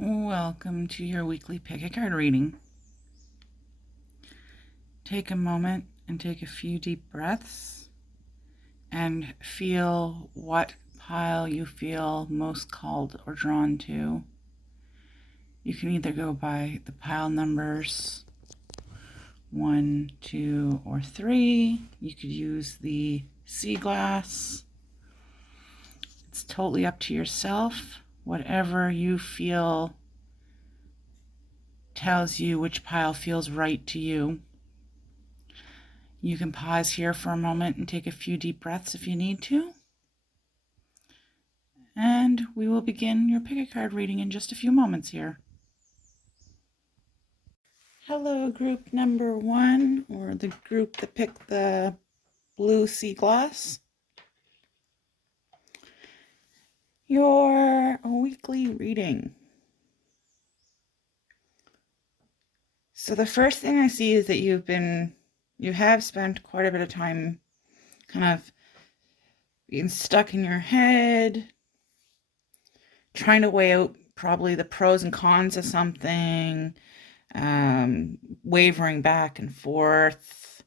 Welcome to your weekly pick a card reading. Take a moment and take a few deep breaths and feel what pile you feel most called or drawn to. You can either go by the pile numbers 1, 2, or 3. You could use the sea glass. It's totally up to yourself. Whatever you feel tells you which pile feels right to you. You can pause here for a moment and take a few deep breaths if you need to. And we will begin your pick a card reading in just a few moments here. Hello, group number 1, or the group that picked the blue sea glass. Your weekly reading. So the first thing I see is that you have spent quite a bit of time kind of being stuck in your head, trying to weigh out probably the pros and cons of something, wavering back and forth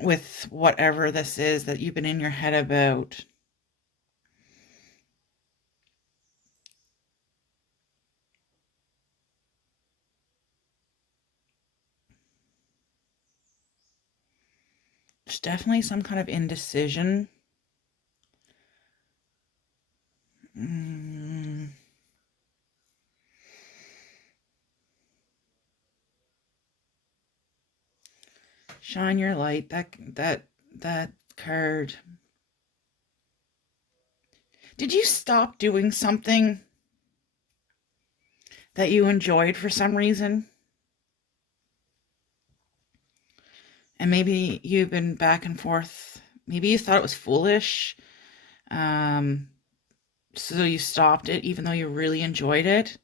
with whatever this is that you've been in your head about. There's definitely some kind of indecision. Shine your light. That card. Did you stop doing something that you enjoyed for some reason? And maybe you've been back and forth. Maybe you thought it was foolish. So you stopped it even though you really enjoyed it.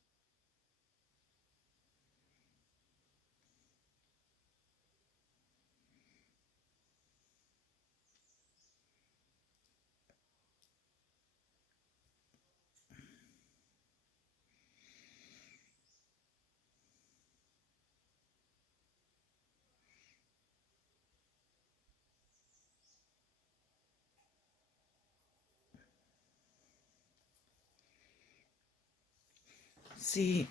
See,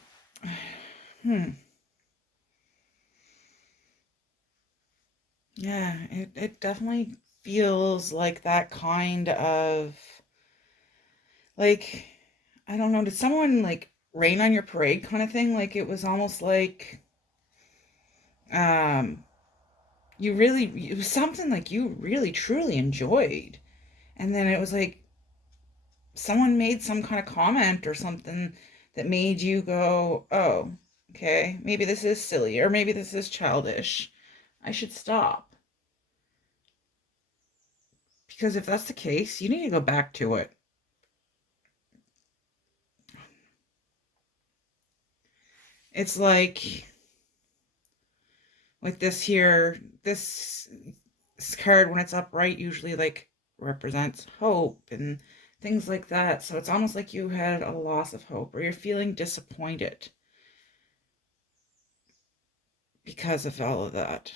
yeah, it definitely feels like that kind of, like, I don't know, did someone like rain on your parade kind of thing? Like it was almost like um it was something like you really truly enjoyed. And then it was like someone made some kind of comment or something that made you go, oh, okay, maybe this is silly, or maybe this is childish. I should stop. Because if that's the case, you need to go back to it. It's like this here, this card, when it's upright, usually like represents hope and things like that. So it's almost like you had a loss of hope, or you're feeling disappointed because of all of that.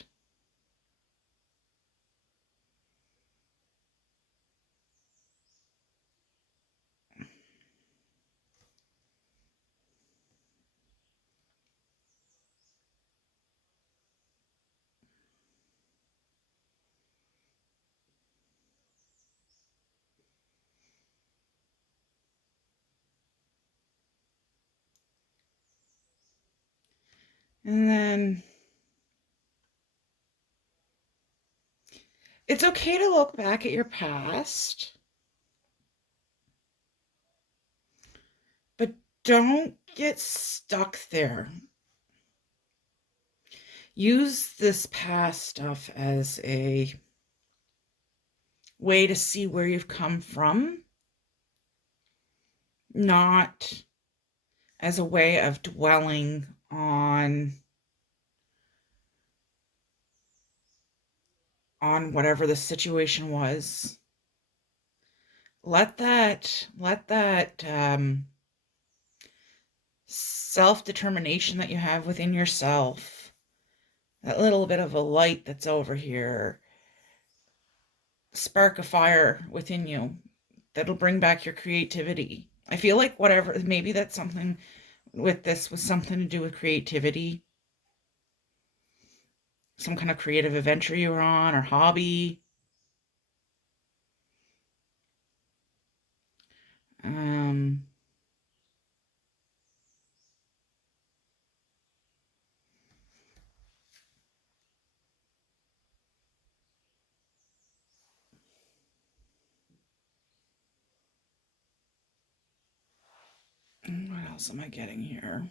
And then it's okay to look back at your past, but don't get stuck there. Use this past stuff as a way to see where you've come from, not as a way of dwelling on whatever the situation was. Let that self-determination that you have within yourself, that little bit of a light that's over here, spark a fire within you that'll bring back your creativity. I feel like whatever, maybe that's something with this was something to do with creativity, some kind of creative adventure you were on or hobby. Um, what else am I getting here?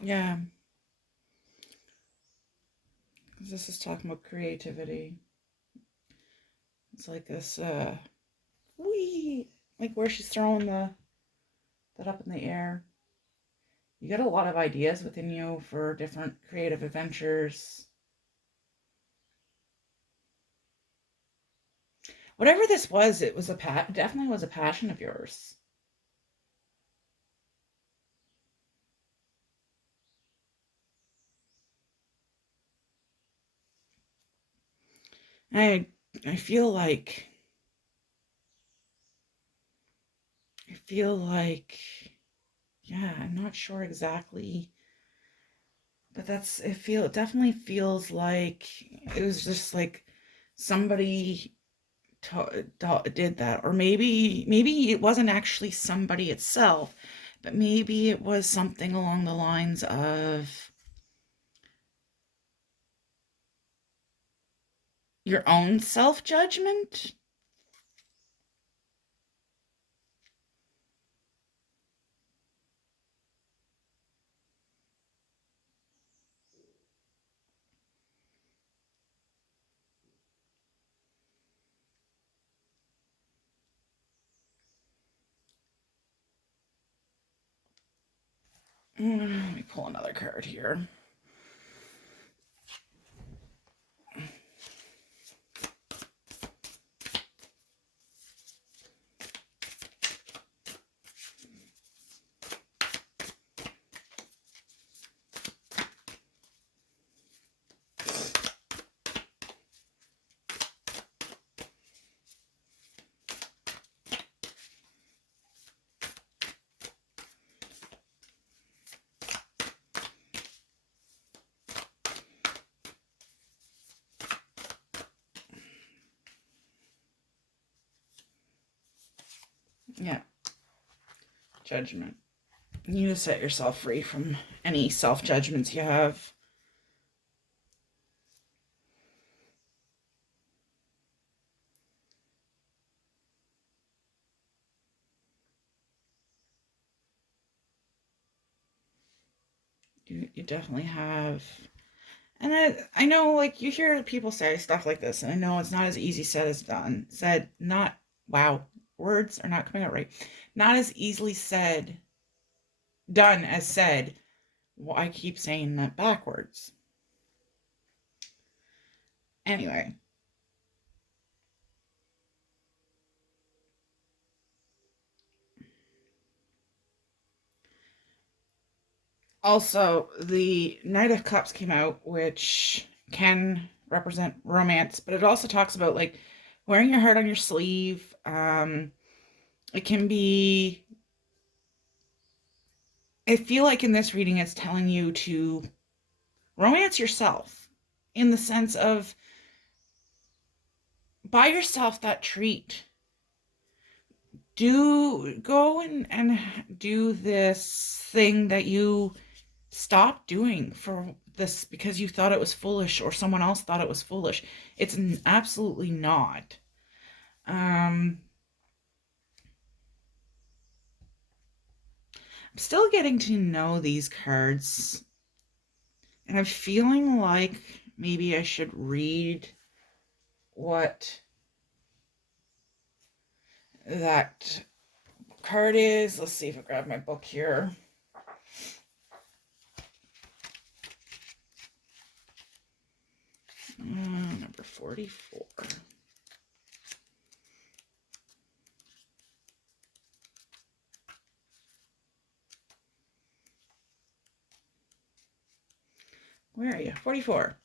Yeah, this is talking about creativity. It's like this, wee, like where she's throwing that up in the air. You get a lot of ideas within you for different creative adventures. Whatever this was, it was definitely was a passion of yours. I I feel like I feel like yeah, I'm not sure exactly, but it definitely feels like it was just like somebody did that, or maybe it wasn't actually somebody itself, but maybe it was something along the lines of your own self-judgment. Let me pull another card here. Yeah, judgment. You need to set yourself free from any self-judgments you have. You definitely have. And I know, like, you hear people say stuff like this, and I know it's not as easy said as done. Said, not, wow, words are not coming out right. Not as easily said, done as said. Well, I keep saying that backwards. Anyway, also, the Knight of Cups came out, which can represent romance, but it also talks about, like, wearing your heart on your sleeve. It can be, I feel like in this reading, it's telling you to romance yourself in the sense of buy yourself that treat. Do go and do this thing that you stopped doing for this because you thought it was foolish or someone else thought it was foolish. It's absolutely not. I'm still getting to know these cards, and I'm feeling like maybe I should read what that card is. Let's see if I grab my book here. Number 44. Where are you? 44.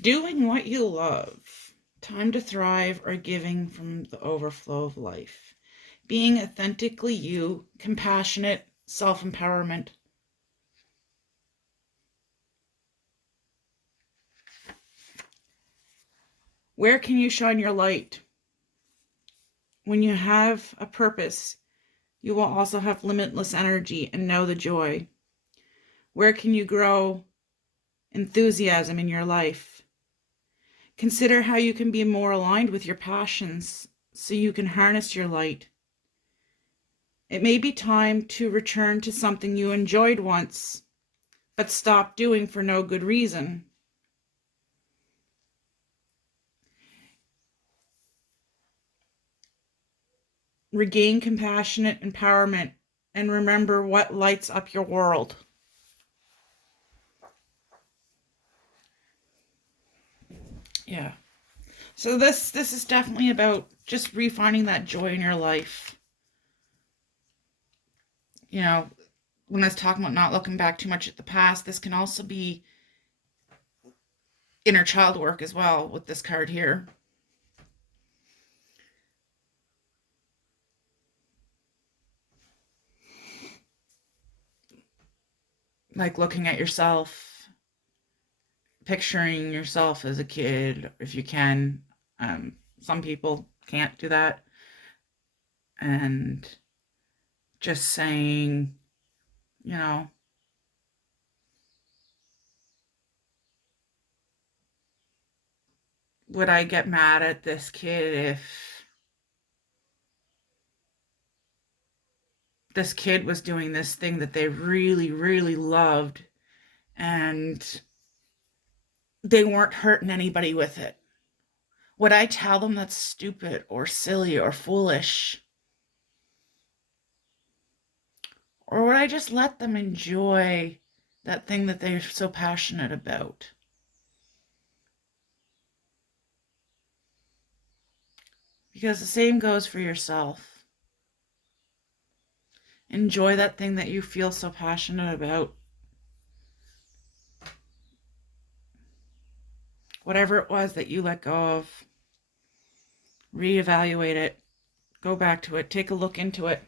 Doing what you love. Time to thrive or giving from the overflow of life. Being authentically you, compassionate, self-empowerment. Where can you shine your light? When you have a purpose, you will also have limitless energy and know the joy. Where can you grow enthusiasm in your life? Consider how you can be more aligned with your passions so you can harness your light. It may be time to return to something you enjoyed once, but stopped doing for no good reason. Regain compassionate empowerment and remember what lights up your world. Yeah. So this is definitely about just refinding that joy in your life. You know, when I was talking about not looking back too much at the past, this can also be inner child work as well with this card here. Like looking at yourself, picturing yourself as a kid, if you can. Some people can't do that. And just saying, you know, would I get mad at this kid if this kid was doing this thing that they really, really loved and they weren't hurting anybody with it? Would I tell them that's stupid or silly or foolish? Or would I just let them enjoy that thing that they're so passionate about? Because the same goes for yourself. Enjoy that thing that you feel so passionate about. Whatever it was that you let go of, reevaluate it, go back to it, take a look into it.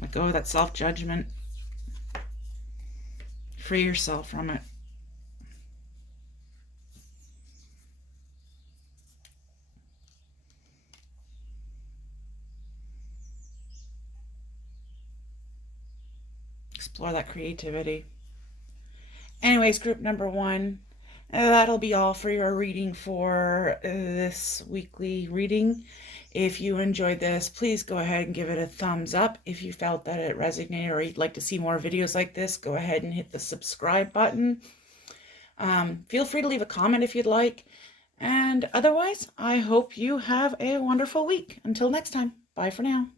Let go of that self-judgment. Free yourself from it. Explore that creativity. Anyways, group number 1. That'll be all for your reading for this weekly reading. If you enjoyed this, please go ahead and give it a thumbs up. If you felt that it resonated or you'd like to see more videos like this, go ahead and hit the subscribe button. Feel free to leave a comment if you'd like. And otherwise, I hope you have a wonderful week. Until next time, bye for now.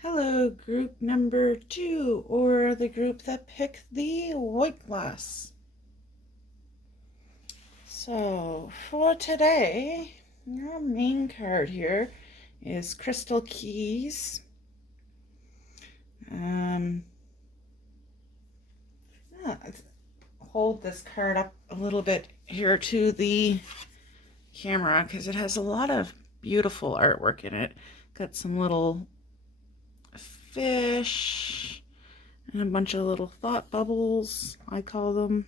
Hello, group number 2, or the group that picked the white glass. So for today, our main card here is Crystal Keys. Hold this card up a little bit here to the camera because it has a lot of beautiful artwork in it. Got some little fish and a bunch of little thought bubbles, I call them.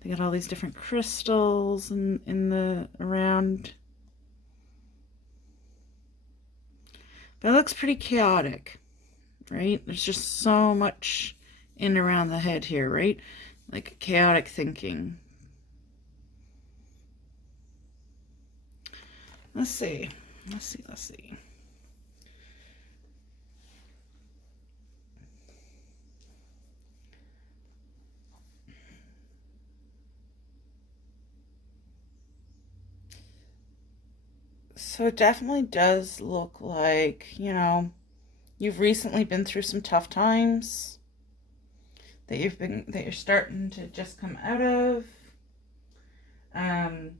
They got all these different crystals in the around. But it looks pretty chaotic, right? There's just so much in and around the head here, right? Like chaotic thinking. Let's see. So it definitely does look like, you've recently been through some tough times that you're starting to just come out of. Um,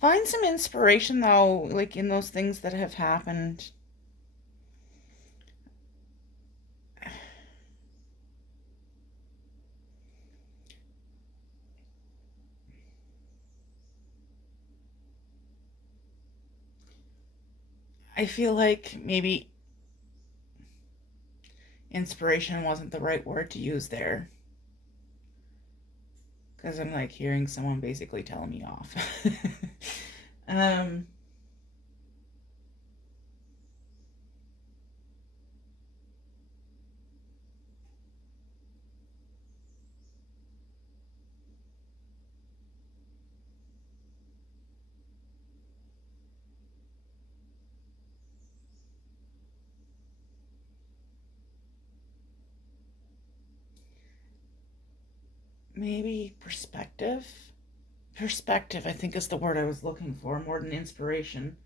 find some inspiration though, like in those things that have happened. I feel like maybe inspiration wasn't the right word to use there, because I'm like hearing someone basically telling me off. um, maybe perspective. Perspective, I think, is the word I was looking for more than inspiration.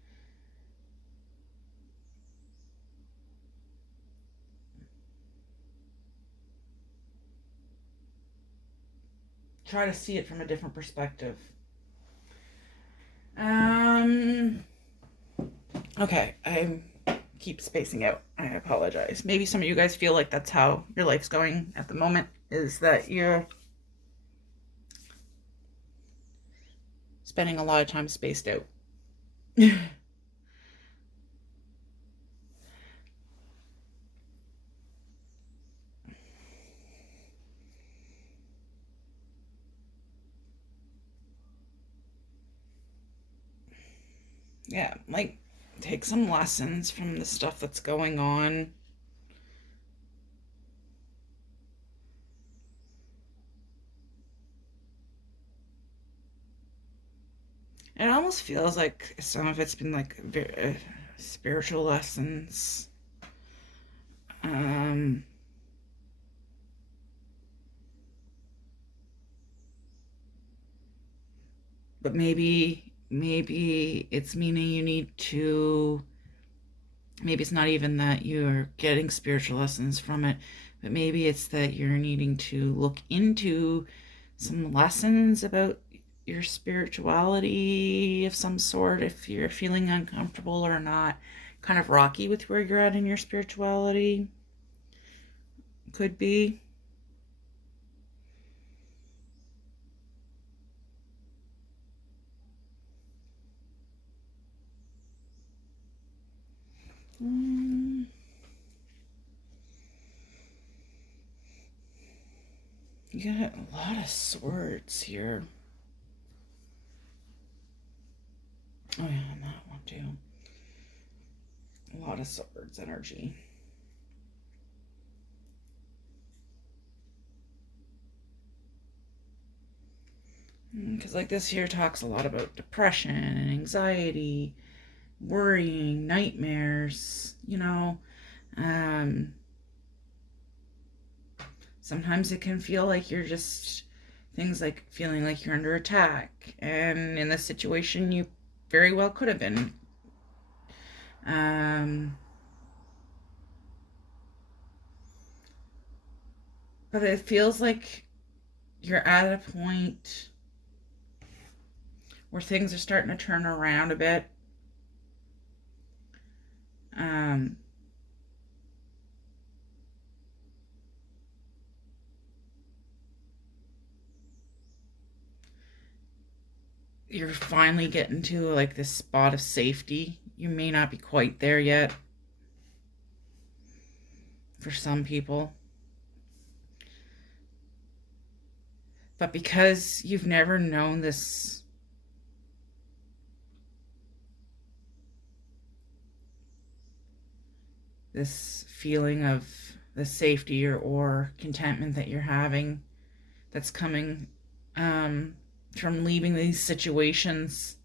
Try to see it from a different perspective. Um, okay, I keep spacing out. I apologize. Maybe some of you guys feel like that's how your life's going at the moment, is that you're spending a lot of time spaced out. Yeah, like take some lessons from the stuff that's going on. It almost feels like some of it's been like spiritual lessons. Um, but maybe it's meaning you need to, maybe it's not even that you're getting spiritual lessons from it, but maybe it's that you're needing to look into some lessons about your spirituality of some sort, if you're feeling uncomfortable or not kind of rocky with where you're at in your spirituality. Could be. Mm, you got a lot of swords here. Oh yeah, and that one too. A lot of swords energy. Because like this here talks a lot about depression and anxiety, worrying, nightmares, Um, sometimes it can feel like you're just things like feeling like you're under attack. And in this situation, you very well could have been. Um, but it feels like you're at a point where things are starting to turn around a bit. Um, you're finally getting to like this spot of safety. You may not be quite there yet for some people, but because you've never known this feeling of the safety or contentment that you're having that's coming from leaving these situations,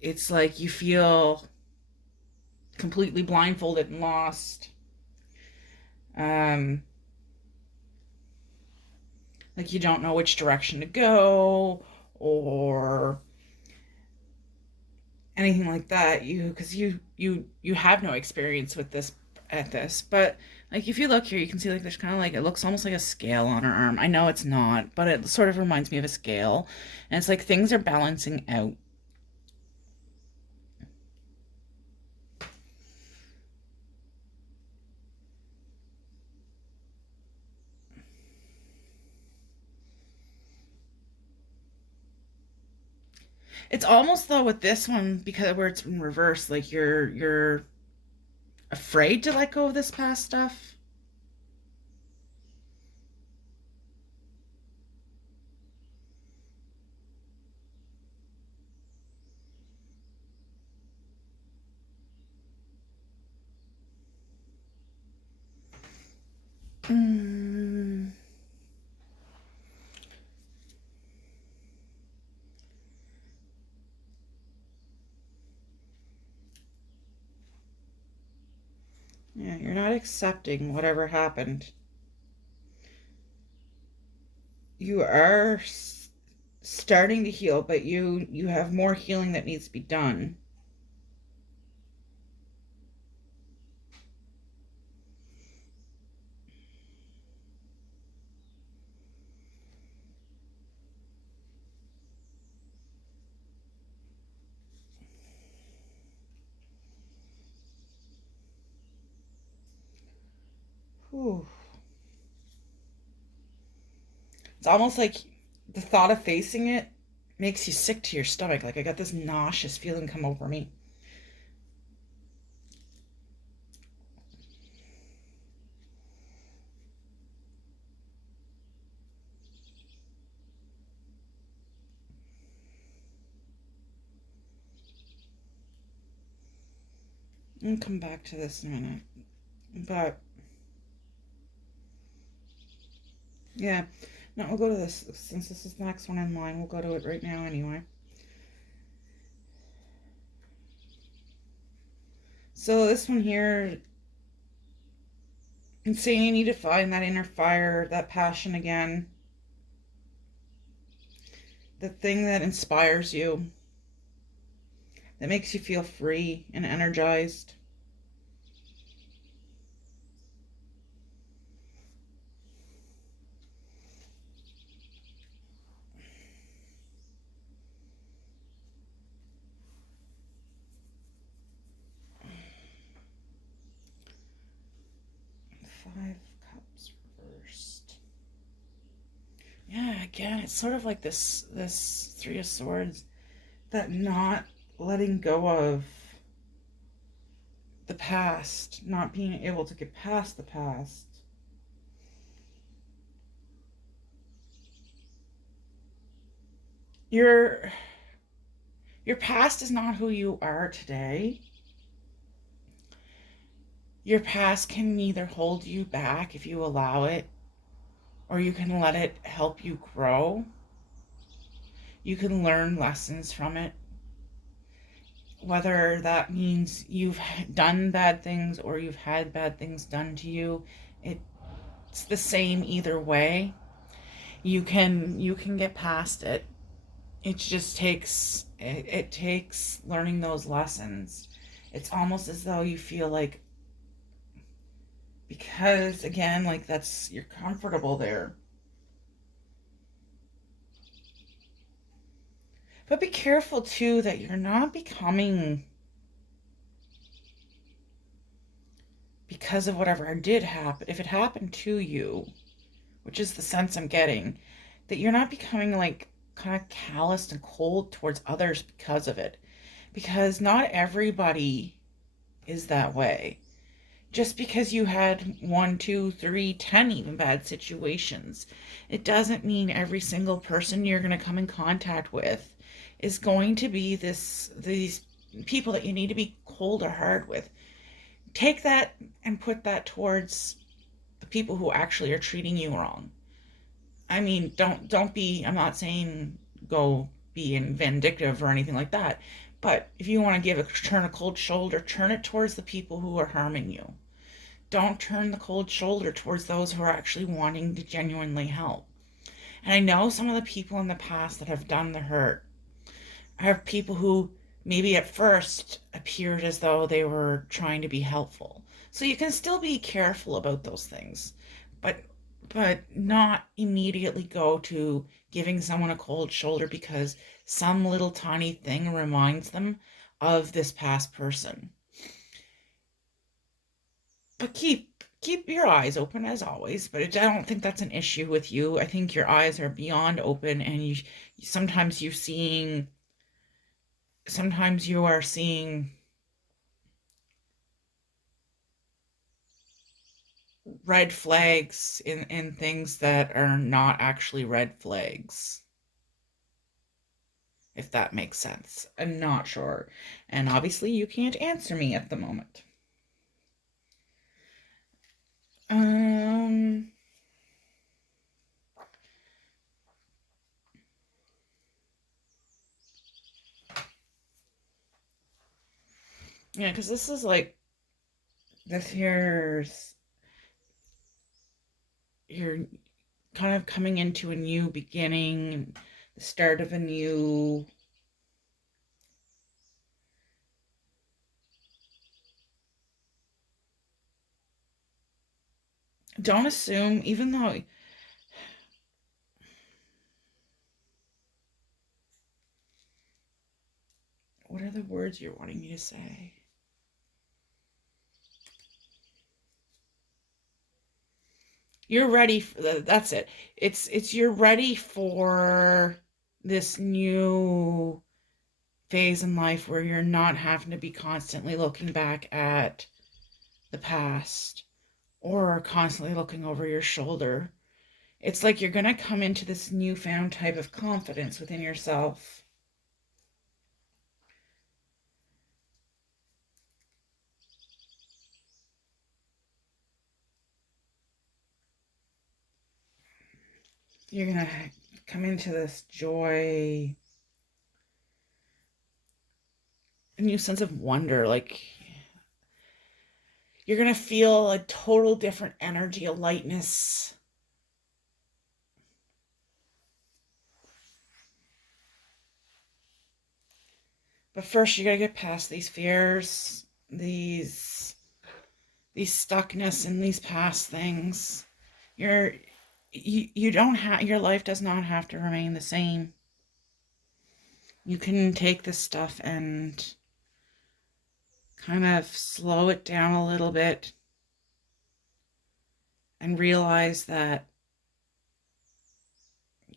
it's like you feel completely blindfolded and lost. Um, like you don't know which direction to go, or anything like that, because you have no experience with this at this. But like if you look here, you can see like there's kind of like, it looks almost like a scale on her arm. I know it's not, but it sort of reminds me of a scale, and it's like things are balancing out. It's almost though with this one, because where it's in reverse, like you're afraid to let go of this past stuff. Mm. Yeah, you're not accepting whatever happened. You are starting to heal, but you have more healing that needs to be done. Whew. It's almost like the thought of facing it makes you sick to your stomach. Like I got this nauseous feeling come over me. I'll come back to this in a minute. But yeah, no, we'll go to this. Since this is the next one in line, we'll go to it right now anyway. So this one here, it's saying you need to find that inner fire, that passion again. The thing that inspires you, that makes you feel free and energized. Five Cups reversed. Yeah, again, it's sort of like this Three of Swords, that not letting go of the past, not being able to get past the past. Your your past is not who you are today. Your past can either hold you back if you allow it, or you can let it help you grow. You can learn lessons from it, whether that means you've done bad things or you've had bad things done to you. It's the same either way. You can get past it. It just it takes learning those lessons. It's almost as though you feel like, because again, like that's, you're comfortable there. But be careful too that you're not becoming, because of whatever did happen, if it happened to you, which is the sense I'm getting, that you're not becoming like kind of calloused and cold towards others because of it. Because not everybody is that way. Just because you had one, two, three, 10 even bad situations, it doesn't mean every single person you're going to come in contact with is going to be these people that you need to be cold or hard with. Take that and put that towards the people who actually are treating you wrong. I mean, don't be, I'm not saying go being vindictive or anything like that, but if you want to turn a cold shoulder, turn it towards the people who are harming you. Don't turn the cold shoulder towards those who are actually wanting to genuinely help. And I know some of the people in the past that have done the hurt are people who maybe at first appeared as though they were trying to be helpful. So you can still be careful about those things, but not immediately go to giving someone a cold shoulder because some little tiny thing reminds them of this past person. But keep your eyes open as always, but I don't think that's an issue with you. I think your eyes are beyond open, and sometimes you're seeing sometimes you are seeing red flags in things that are not actually red flags, if that makes sense. I'm not sure. And obviously you can't answer me at the moment. Um yeah, because this is like this here's you're kind of coming into a new beginning, the start of a new. Don't assume, even though, what are the words you're wanting me to say? You're ready for that's it. It's you're ready for this new phase in life where you're not having to be constantly looking back at the past or constantly looking over your shoulder. It's like you're going to come into this newfound type of confidence within yourself. You're going to come into this joy, a new sense of wonder. Like you're going to feel a total different energy, a lightness. But first, you got to get past these fears, these stuckness in these past things. You're you don't have your life does not have to remain the same. You can take this stuff and kind of slow it down a little bit and realize that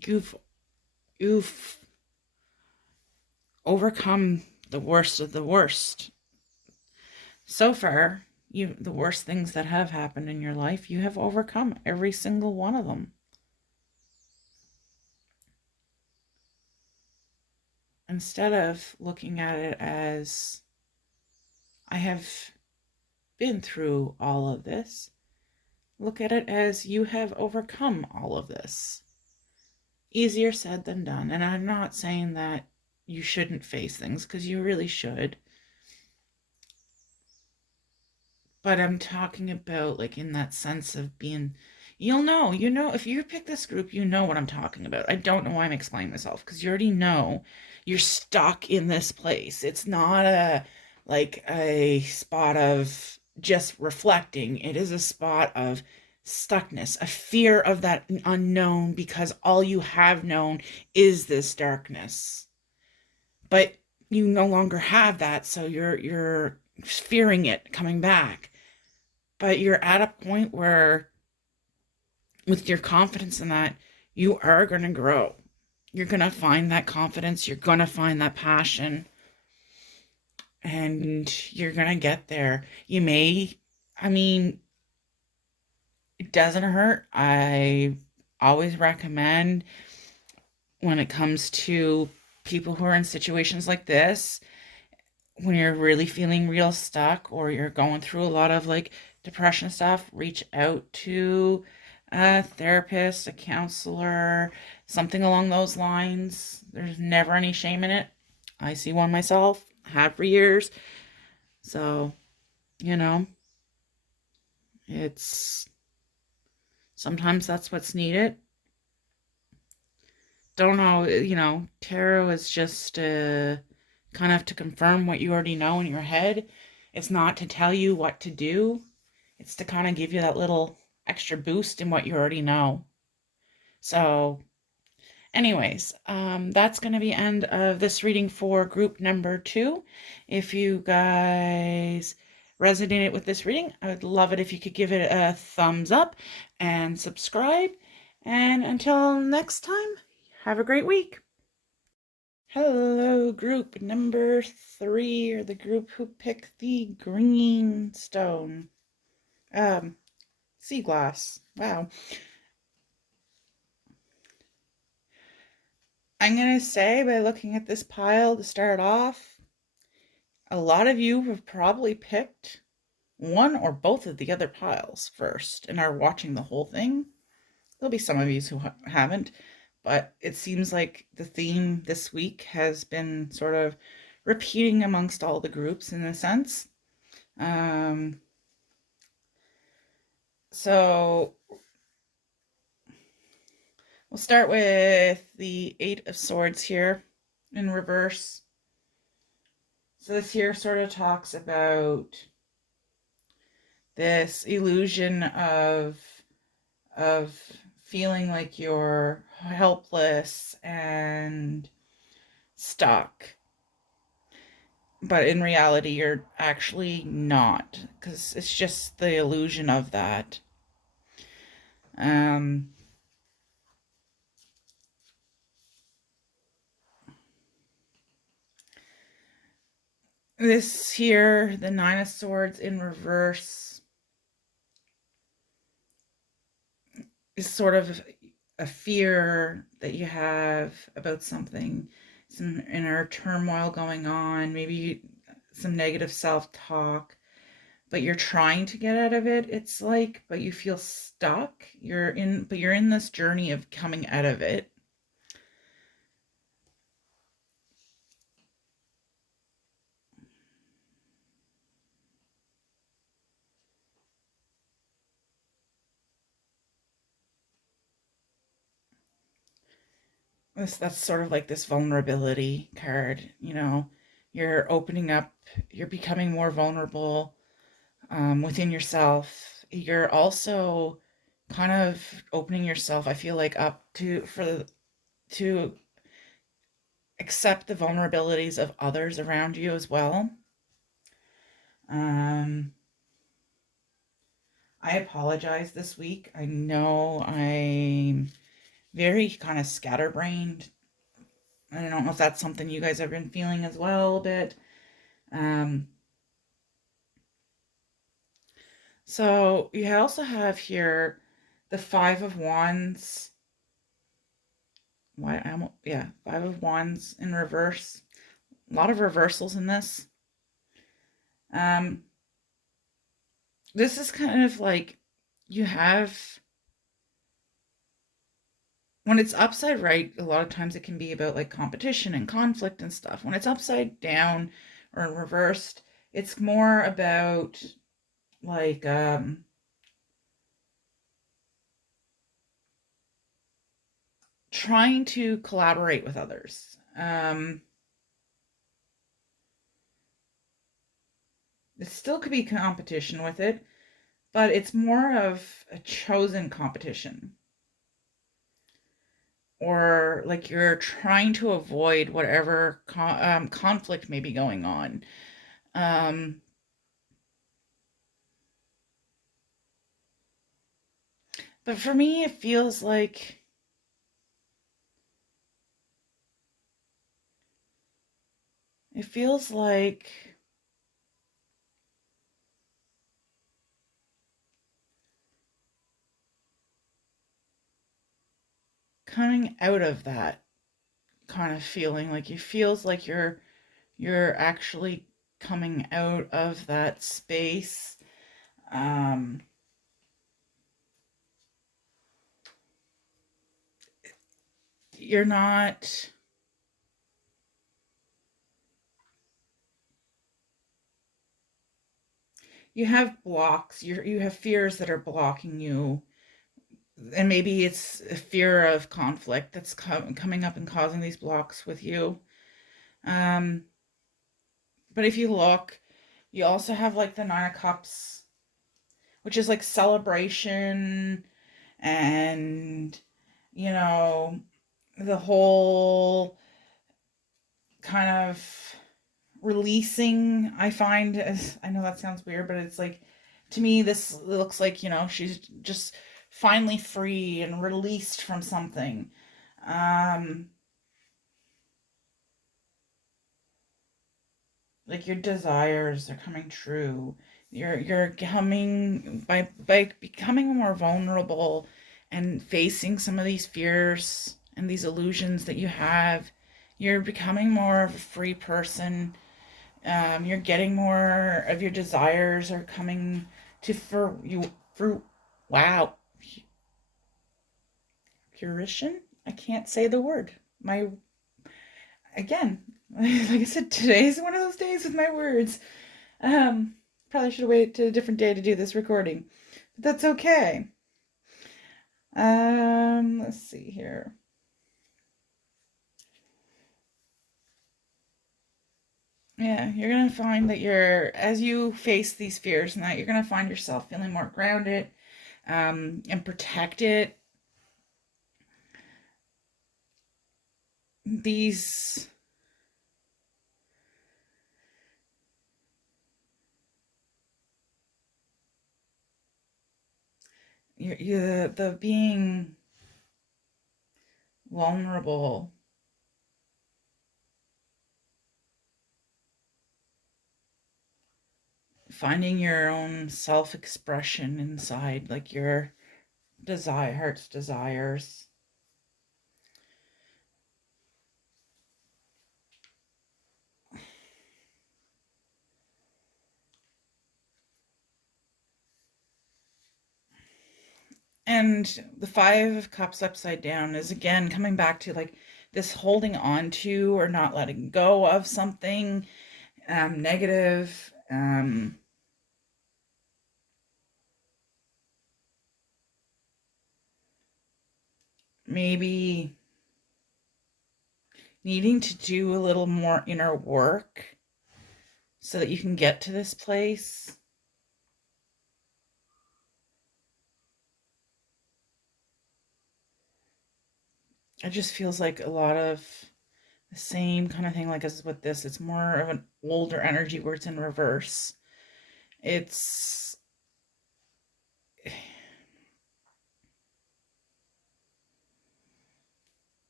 you've you've overcome the worst of the worst. So far, the worst things that have happened in your life, you have overcome every single one of them. Instead of looking at it as, I have been through all of this, look at it as you have overcome all of this. Easier said than done. And I'm not saying that you shouldn't face things, because you really should. But I'm talking about like in that sense of being, if you pick this group, you know what I'm talking about. I don't know why I'm explaining myself, because you already know you're stuck in this place. It's not a spot of just reflecting. It is a spot of stuckness, a fear of that unknown, because all you have known is this darkness. But you no longer have that, so you're fearing it coming back. But you're at a point where, with your confidence in that, you are going to grow. You're going to find that confidence. You're going to find that passion. And you're going to get there. I mean, it doesn't hurt. I always recommend, when it comes to people who are in situations like this, when you're really feeling real stuck or you're going through a lot of like depression stuff, reach out to a therapist, a counselor, something along those lines. There's never any shame in it. I see one myself, have for years. So, you know, it's sometimes that's what's needed. Don't know, tarot is just a kind of to confirm what you already know in your head. It's not to tell you what to do. It's to kind of give you that little extra boost in what you already know. So anyways, that's going to be end of this reading for group number 2. If you guys resonated with this reading, I would love it if you could give it a thumbs up and subscribe. And until next time, have a great week. Hello, group number 3, or the group who picked the green stone. Sea glass. Wow. I'm going to say, by looking at this pile to start off, a lot of you have probably picked one or both of the other piles first and are watching the whole thing. There'll be some of you who haven't, but it seems like the theme this week has been sort of repeating amongst all the groups in a sense. So we'll start with the 8 of Swords here in reverse. So this here sort of talks about this illusion of feeling like you're helpless and stuck. But in reality, you're actually not, because it's just the illusion of that. This here, the 9 of Swords in reverse, is sort of a fear that you have about something, some inner turmoil going on, maybe some negative self-talk, but you're trying to get out of it, it's like, but you feel stuck. You're in this journey of coming out of it. That's sort of like this vulnerability card, you know. You're opening up, you're becoming more vulnerable within yourself. You're also kind of opening yourself, I feel like, up to accept the vulnerabilities of others around you as well. I apologize this week. I know I'm very kind of scatterbrained. I don't know if that's something you guys have been feeling as well a bit. So you also have here the 5 of Wands. Yeah, 5 of Wands in reverse. A lot of reversals in this. This is kind of like you have, when it's upside right, a lot of times it can be about like competition and conflict and stuff. When it's upside down or reversed, it's more about like trying to collaborate with others. It still could be competition with it, but it's more of a chosen competition. Or like you're trying to avoid whatever conflict may be going on. But for me, it feels like coming out of that kind of feeling, like it feels like you're actually coming out of that space. You're not, you have blocks, you have fears that are blocking you, and maybe it's a fear of conflict that's coming up and causing these blocks with you. But if you look, you also have like the Nine of Cups, which is like celebration and, you know, the whole kind of releasing. I find, as I know that sounds weird, but it's like, to me, this looks like, she's just finally free and released from something. Um, like your desires are coming true. You're coming by becoming more vulnerable and facing some of these fears and these illusions that you have. You're becoming more of a free person. You're getting more of your desires are coming to for you fruit. Wow, fruition. I can't say the word. My again, like I said, today's one of those days with my words. Um, Probably should have waited to a different day to do this recording, but that's okay. Let's see here. Yeah, you're gonna find that as you face these fears and that you're gonna find yourself feeling more grounded, and protected. These the being vulnerable, finding your own self-expression inside, like your heart's desires. And the Five of Cups upside down is again coming back to like this holding on to or not letting go of something negative. Maybe needing to do a little more inner work so that you can get to this place. It just feels like a lot of the same kind of thing like as with this. It's more of an older energy where it's in reverse. It's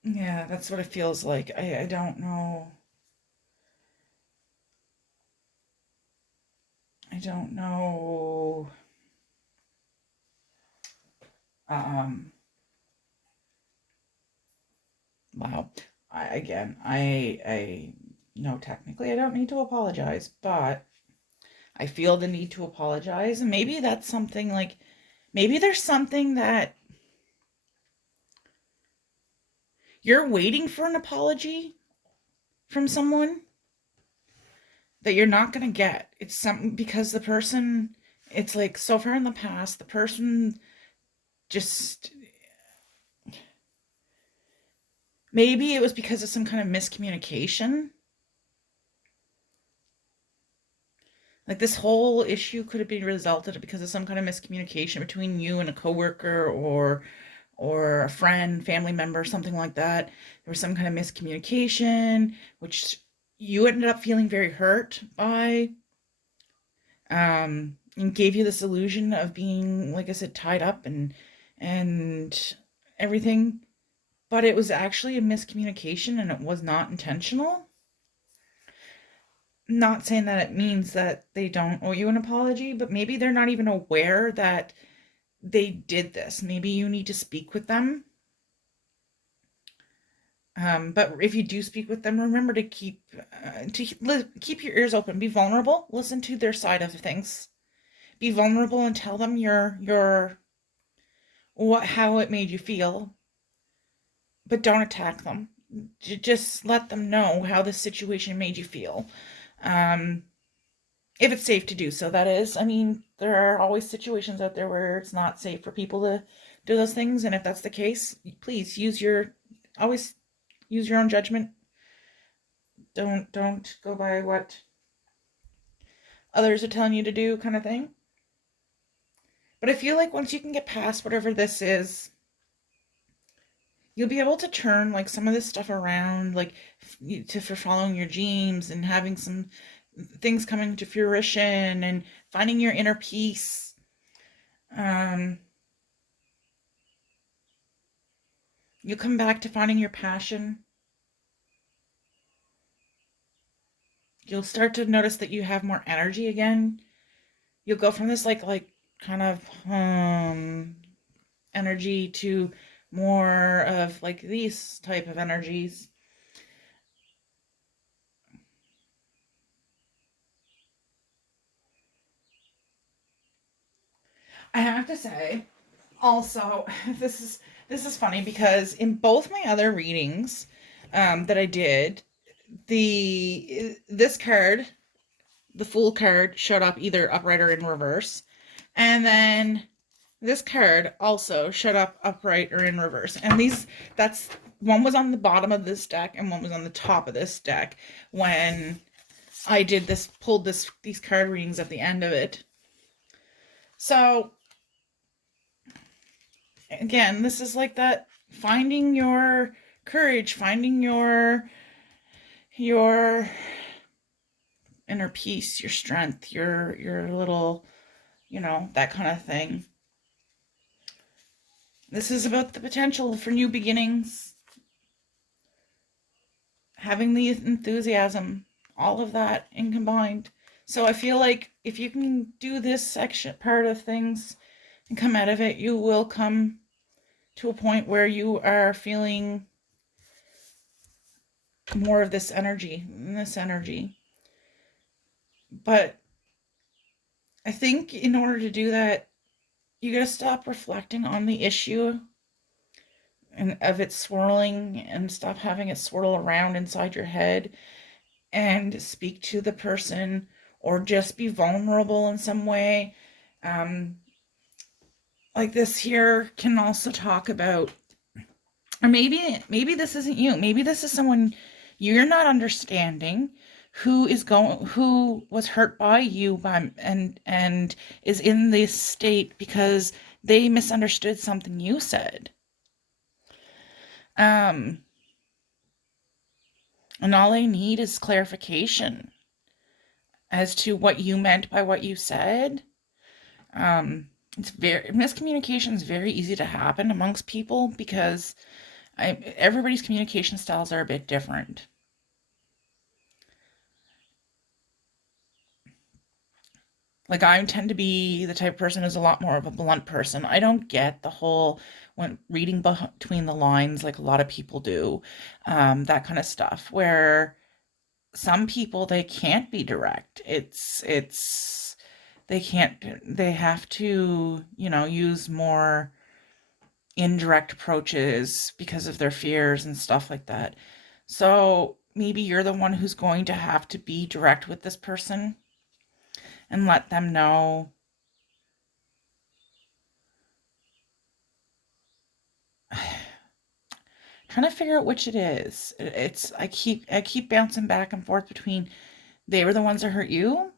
yeah, that's what it feels like. I don't know. I don't know. Um wow. I no, technically I don't need to apologize, but I feel the need to apologize. And maybe that's something like maybe there's something that you're waiting for an apology from someone that you're not going to get. It's something because the person, it's like so far in the past, the person just, maybe it was because of some kind of miscommunication. Like this whole issue could have been resulted because of some kind of miscommunication between you and a coworker or a friend, family member, something like that. There was some kind of miscommunication, which you ended up feeling very hurt by, and gave you this illusion of being, like I said, tied up and everything. But it was actually a miscommunication and it was not intentional. Not saying that it means that they don't owe you an apology, but maybe they're not even aware that they did this. Maybe you need to speak with them. But if you do speak with them, remember to keep your ears open. Be vulnerable. Listen to their side of things. Be vulnerable and tell them your what how it made you feel, but don't attack them. Just let them know how the situation made you feel. Um, if it's safe to do so, that is. I mean, there are always situations out there where it's not safe for people to do those things, and if that's the case, please always use your own judgment. Don't go by what others are telling you to do kind of thing. But I feel like once you can get past whatever this is, you'll be able to turn like some of this stuff around, like for following your dreams and having some things coming to fruition and finding your inner peace. Um, you'll come back to finding your passion. You'll start to notice that you have more energy again. You'll go from this like kind of energy to more of like these type of energies. I have to say, also, this is funny because in both my other readings that I did, this card, the Fool card, showed up either upright or in reverse, and then this card also showed up upright or in reverse. And that's one was on the bottom of this deck and one was on the top of this deck when I did this, pulled these card readings at the end of it. So again, this is like that, finding your courage, finding your inner peace, your strength, your little, that kind of thing. This is about the potential for new beginnings, having the enthusiasm, all of that in combined. So I feel like if you can do this section part of things and come out of it, you will come to a point where you are feeling more of this energy. But I think in order to do that, you gotta stop reflecting on the issue and of it swirling, and stop having it swirl around inside your head, and speak to the person or just be vulnerable in some way. Like this here can also talk about, or maybe this isn't you. Maybe this is someone you're not understanding, who was hurt by you and is in this state because they misunderstood something you said. And all they need is clarification as to what you meant by what you said. Miscommunication is very easy to happen amongst people because everybody's communication styles are a bit different. Like, I tend to be the type of person who's a lot more of a blunt person. I don't get the whole when reading between the lines like a lot of people do, that kind of stuff, where some people, they can't be direct. They have to, use more indirect approaches because of their fears and stuff like that. So maybe you're the one who's going to have to be direct with this person and let them know trying to figure out which it is. I keep bouncing back and forth between they were the ones that hurt you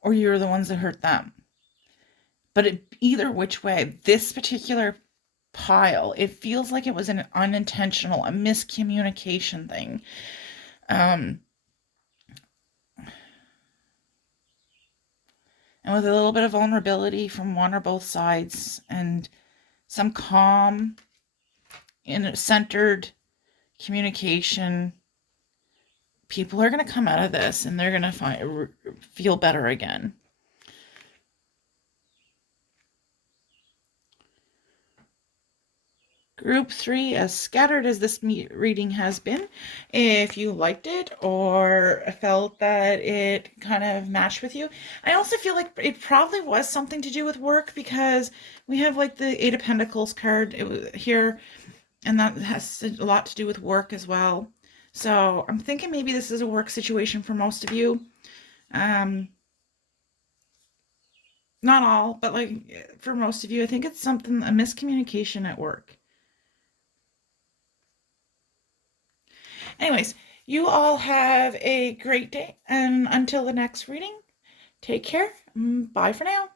or you're the ones that hurt them. But either which way, this particular pile, it feels like it was an unintentional, a miscommunication thing. And with a little bit of vulnerability from one or both sides and some calm, centered communication, people are going to come out of this and they're going to feel better again. Group 3, as scattered as this reading has been, if you liked it or felt that it kind of matched with you. I also feel like it probably was something to do with work, because we have like the Eight of Pentacles card here, and that has a lot to do with work as well. So I'm thinking maybe this is a work situation for most of you. Not all, but like for most of you, I think it's a miscommunication at work. Anyways, You all have a great day, and until the next reading, take care. Bye for now.